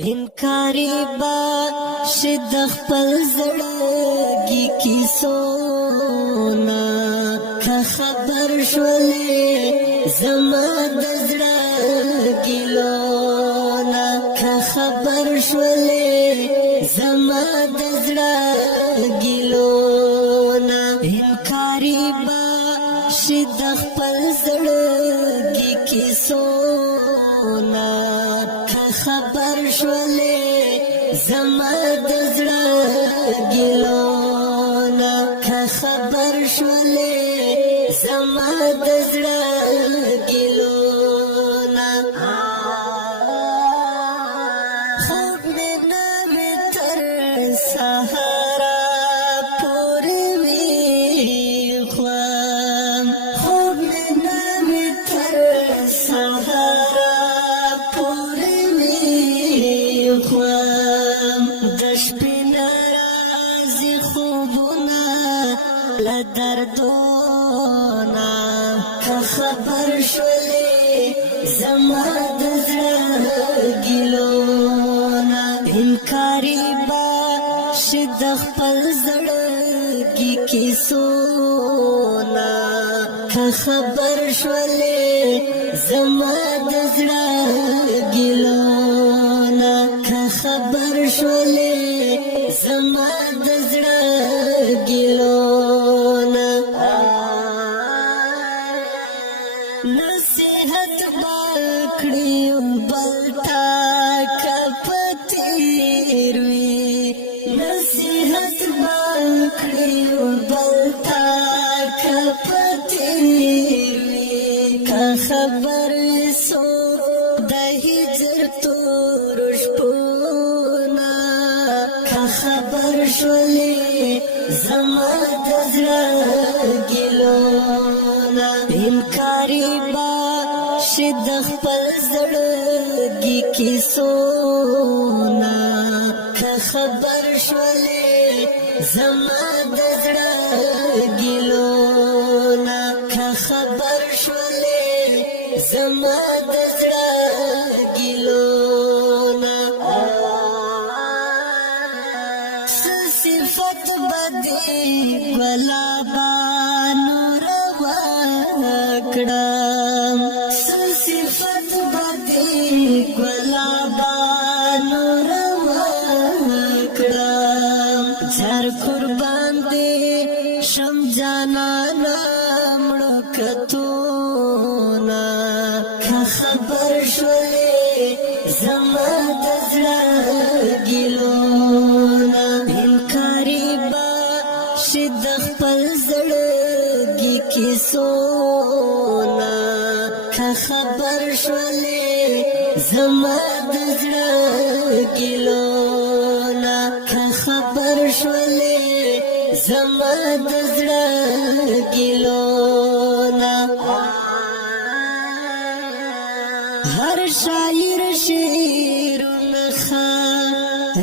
انکاری با شد خپل زړګي کیسونا که خبر شولې زما د زړه ګلونا که خبر شولې زما د زړه ګلونا انکاری با شد خپل زړګي کیسونا خبر شولې زما د زړه ګلونا که خبر شولې زما د زړه ګلونا خوب مې نه مې تر سهارا پورې ویښوم خوب مې نه مې تر سهارا د شپې ناراضي خوبونه له دردونه که خبر شولې زما د زړه ګلونا انکاري با شد خپل زړګي کیسونا که خبر شولې زما د زړه ګلونا خبر شولې زما د زړه ګلونا نصیحت باکړی بلتا کپتیر وی نصیحت باکړی بلتا کپتیر وی کا خبر سو د هجر تور شپو خبر شولې زما د زړه ګلونا انکاري با شد خپل زړګي کیسونا که خبر شولې زما د زړه ګلونا که خبر شولې زما د زړه ګلونا صفت بدی گلابانو روا کړم صفت بدی گلابانو روا کړم زر قربان دې شم جانانا مړو کتونا که خبر شولې زما د زړه ګلونا شد خپل زړګي کیسونا که خبر شولې زما د زړه ګلونا که خبر شولې زما د زړه ګلونا هر شاعر شعرونه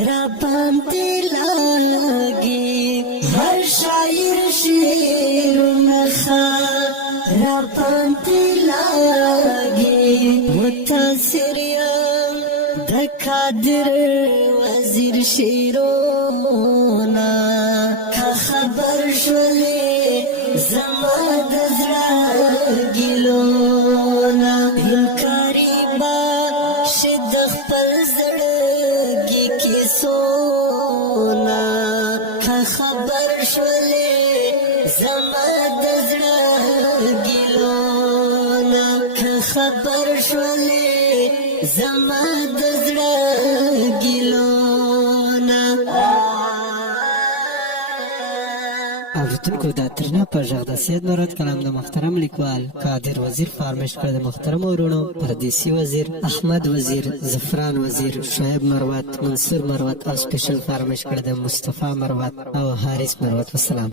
را باندې لاګي هر شاعر شعرونه را باندې لاګي متاثر یم د قادر وزیر شعرونه که خبر شولې زما د زړه ګلونا انکاري با شد خپل زړګي کیسونا که خبر شولې زما د زړه ګلونا که خبر شولې زما د زړه ګلونا اوریدونکو دا ترنه په غږ د سید مراد کلام د محترم لیکوال قادر وزیر فرمایش کړ د محترم ورونو پردیسی وزیر احمد وزیر زفران وزیر شعیب مروت منصور مروت او سپیشل فرمایش کړ د مصطفی مروت او حارث مروت. والسلام.